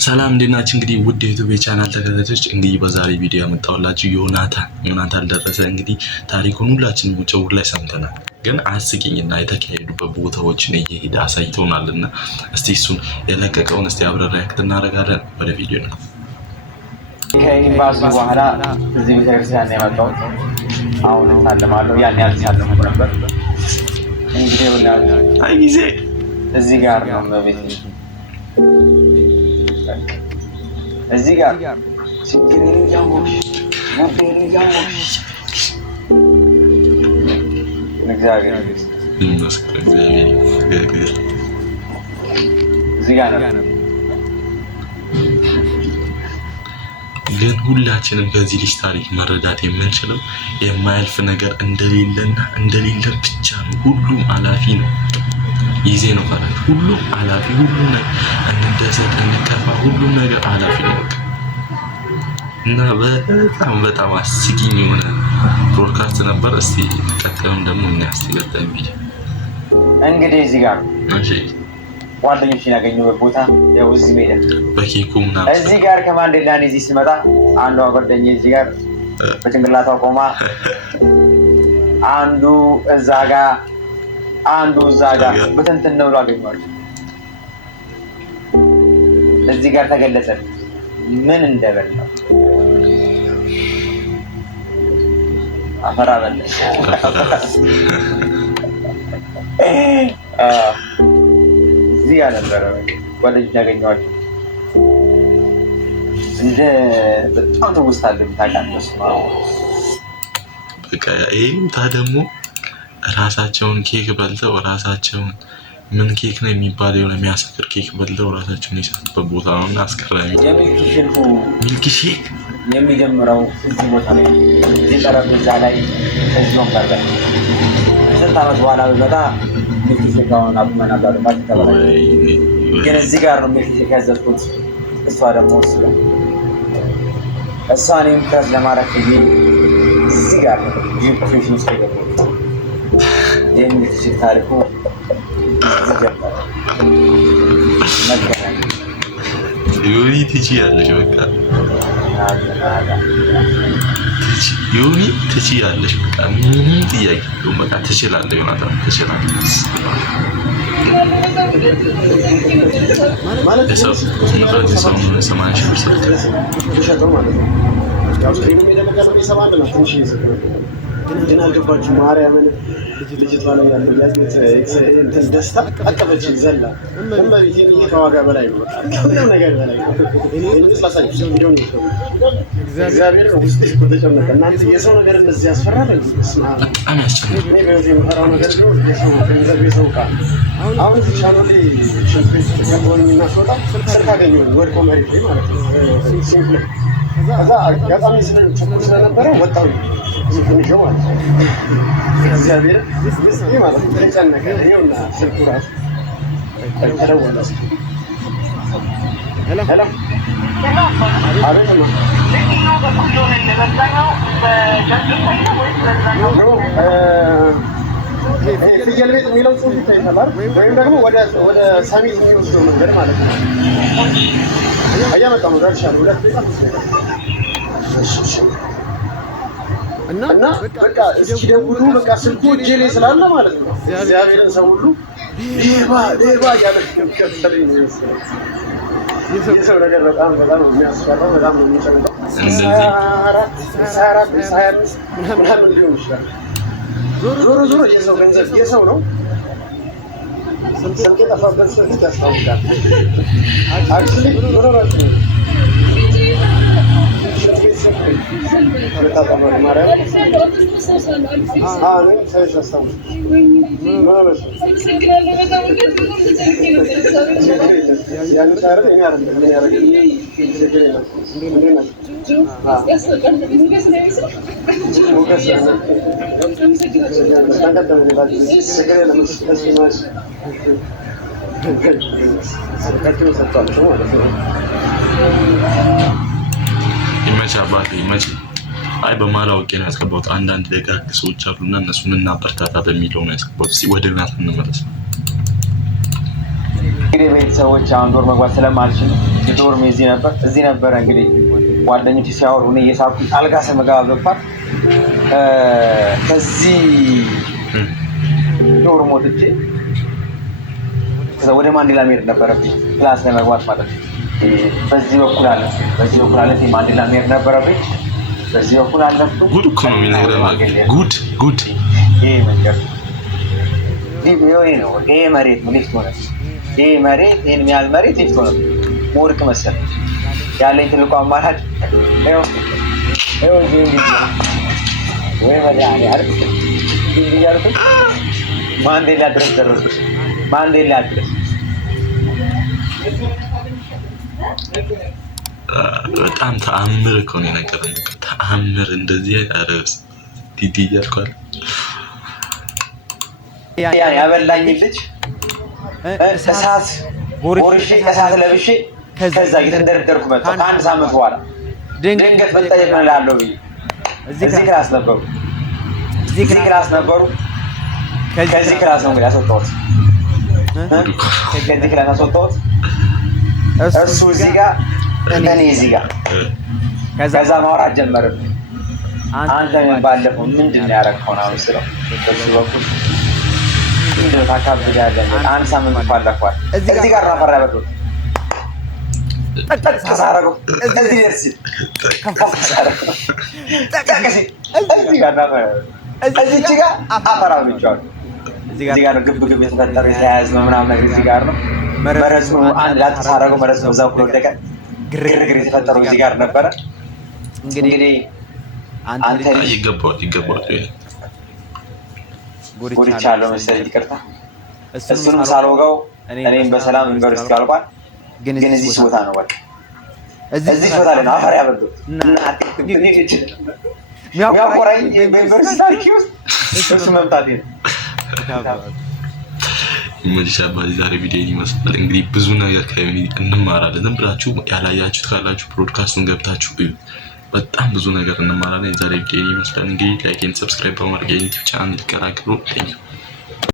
ሰላም እንዴናችሁ? እንግዲህ ውድ የዩቲዩብ ቻናል ተከታታዮች እንግዲህ በዛሬ ቪዲዮ ያመጣሁላችሁ ዮናታን ደረሰ እንግዲህ ታሪኩን ሁላችንም ውጭውር ላይ ሰምተናል። ግን አስቂኝና የተካሄዱበት ቦታዎችን እየሄደ አሳይቶናልና እስቲ እሱን የለቀቀውን እስቲ አብረን ሪአክት እናደርጋለን። ወደ ቪዲዮ ነው። ከኢምባሲ በኋላ እዚህ ቤተክርስቲያን የመጣሁት አሁን ታለማለሁ። ያን ያልቻለሁ ነበር እንግዲህ ወላሂ ጊዜ እዚህ ጋር ነው በቤት እዚህ ጋር ችግሬን እያወቅሽ ጉዳይን እያወቅሽ እግዚአብሔር እዚህ ጋር ነው። ግን ሁላችንም ከዚህ ልጅ ታሪክ መረዳት የምንችለው የማያልፍ ነገር እንደሌለ ብቻ ነው። ሁሉም አላፊ ነው። ይዜ ነው ማለት ሁሉም አላፊ፣ ሁሉም ነገር እንደሰጥ እንከፋ፣ ሁሉም ነገር አላፊ ነው እና በጣም አስቂኝ የሆነ ብሮድካስት ነበር። እስቲ ቀጥሎም ደግሞ እናያስተጋጣሚ ቪዲዮ እንግዲህ እዚህ ጋር ጓደኞችን ያገኘሁበት ቦታ ያው እዚህ ሜዳ በኬኩ ምናምን እዚህ ጋር ከማንዴላ እዚህ ስመጣ አንዷ ጓደኛዬ እዚህ ጋር በጭንቅላቷ ቆማ አንዱ እዛ ጋር በተንተን ነው አገኘኋቸው። እዚህ ጋር ተገለጸ ምን እንደበላው አፈራ በለ እዚህ ጋር ነበረ ጓደኞች ያገኘኋቸው። እንደ በጣም ተውስታለሁ ታውቃለህ። በቃ ይሄ ደግሞ ራሳቸውን ኬክ በልተው ራሳቸውን ምን ኬክ ነው የሚባለው የሆነ የሚያሰክር ኬክ በልተው ራሳቸውን የሳቱበት ቦታ ነው እና አስገራሚ ሚልክ ሼክ የሚጀምረው እዚህ ቦታ ላይ እዚህ ጠረጴዛ ላይ እዚህ ወንበር ላይ ስንት ዓመት በኋላ ብመጣ ሚልክ ሼክ አሁን አቁመን ነበር ግን እዚህ ጋር ነው ሚልክ ሼክ ያዘዝኩት። እሷ ደግሞ እሷ እኔም ከዝ ለማረፍ እዚህ ጋር ነው ፕሮፌሽን ውስጥ የገባሁት። የሚልክ ሼክ ታሪኩ ዮኒ ትችያለሽ፣ በቃ ዮኒ ትችያለሽ፣ በቃ ምንም ጥያቄ የለውም። በቃ ትችላለህ ዮናታን፣ ትችላለህ ማለት ሰው ሰማንያ ሺህ ብር ሰጥተህ ግን አልገባችም። ማርያምን ልጅቷ ላይ ያለው ደስታ አቀበችኝ ዘላ እመቤቴ ከዋጋ በላይ ነው። ከምንም ነገር በላይ ነው። እግዚአብሔር ውስጥ ተጨነቀ። እናንተ የሰው ነገር እንደዚህ ያስፈራል። በጣም ያስጨንቃል። እኔ በዚህ የምፈራው ነገር ነው የሰው ገንዘብ የሰው ቃል። አሁን እዚህ ቻናል ላይ ሽንት ቤት ገባሁኝና ስወጣ ስልክ አገኘሁኝ ወድቆ መሬት ላይ ማለት ነው። ከዛ አጋጣሚ ስለነበረ ወጣሁኝ ትንሽ ማለት ነው። እግዚአብሔር ምስኪ ማለት ነው ተጨነቀ። ይኸውና ስልኩ ራሱ ተደወለ። ሄሎ አቤት ነው ፍየል ቤት የሚለው ጽሑፍ ይታያል ወይም ደግሞ ወደ ሰሚት የሚወስደው መንገድ ማለት ነው። እያመጣሁ ነው ደርሻለሁ። ሁለት ቤት እና በቃ እስኪደውሉ በቃ ስልኩ እጄ ላይ ስላለ ማለት ነው። እግዚአብሔርን ሰው ሁሉ ሌባ እያለ ከፍተልኝ ነው የወሰደው። የሰው ነገር በጣም የሚያስፈራው በጣም ነው የሚጨንቀው። 24 ምናምን ሊሆን ይችላል። ዞሮ የሰው ገንዘብ የሰው ነው። ስልክ የጠፋበት ሰው ያስታውቃል። አክቹዋሊ ዞሮ ናቸው ይመች አባቴ ይመች። አይ በማላወቅ ነው ያስገባሁት። አንዳንድ ደጋግ ሰዎች አሉና እነሱን እናበርታታ በሚለው ነው ያስገባሁት። እስኪ ወደ እናት እንመለስ። እንግዲህ ቤተሰቦች አሁን ዶር መግባት ስለማልችል ዶርሜ እዚህ ነበር እንግዲህ ጓደኞቼ ሲያወሩ እኔ እየሳኩኝ አልጋ ስመገባ ብባል ከዚህ ዶርም ወጥቼ ወደ ማንዴላ መሄድ ነበረብኝ ክላስ ለመግባት ማለት ነው። በዚህ በኩል አለ ማንዴላ መሄድ ነበረብኝ። በዚህ በኩል አለፍኩ። ጉድ እኮ ነው የሚነግረው። ጉድ ይሄ መንገድ ይሄ መሬት ሊፍት ሆነ። ይሄ መሬት ይሄን ያህል መሬት ሊፍት ሆነ። ወርቅ መሰለኝ ያለኝ ትልቁ አማራጭ ወይ ወዲያ አርክ ይያልኩ ማንዴላ ድረስ ደረስኩ። ማንዴላ ድረስ በጣም ተአምር እኮ ነው የነገረኝ። ተአምር እንደዚህ አረስ ዲዲ ያልኳል። ያበላኝ ልጅ እሳት ጎርሼ እሳት ለብሼ ከዛ እየተደረደርኩ መጣሁ። ከአንድ ሳምንት በኋላ ድንገት መጠየቅ ነው እላለሁ ብዬ እዚህ ክላስ ነበሩ። ከዚህ ክላስ ነው እንግዲህ ያስወጣሁት። ከዚህ ክላስ ያስወጣሁት እሱ እዚህ ጋር እኔ እዚህ ጋር ከዛ ማውራት ጀመርን። አንተ ምን ባለፈው ምንድን ነው ያደረግከው ነው ስለው በሱ በኩል ምንድን ነው ታካብዳለህ? አንድ ሳምንት ባለፈው እዚህ ጋር ነበር ያበጡት ጠቅ ሳረገው እዚህ ደርስ እዚህ ጋር ነበር እዚህ ጋር አፈራው ልጅዋል እዚህ ጋር ግብ የተፈጠረ የተያያዝ ነው ምናምን ነገር እዚህ ጋር ነው። መረሱ አንድ ላት ሳረገው መረሱ በዛው ወደቀ። ግርግር የተፈጠረው እዚህ ጋር ነበረ። እንግዲህ አንተ ይገባል ጎድቻለሁ መሰለኝ። ይቅርታ እሱንም ሳልወጋው እኔም በሰላም ዩኒቨርሲቲ አልቋል። ግን እዚህ ቦታ ነው በቃ እዚህ ቦታ ላይ ነው አፈር ያበሉት እናቴ ትንሽ ሚያቆራኝ በዩኒቨርሲቲ ታሪክ ውስጥ እሱ መምጣቴ ነው። እንግዲህ ሻባዚ ዛሬ ቪዲዮ ይመስላል። እንግዲህ ብዙ ነገር ከእኔ እንማራለን። ዝም ብላችሁ ያላያችሁት ካላችሁ ብሮድካስቱን ገብታችሁ እዩ። በጣም ብዙ ነገር እንማራለን። ዛሬ ቪዲዮ ይመስላል። እንግዲህ ላይክ ኤንድ ሰብስክራይብ በማድረግ የዩቲዩብ ቻናል ይቀላቀሉ።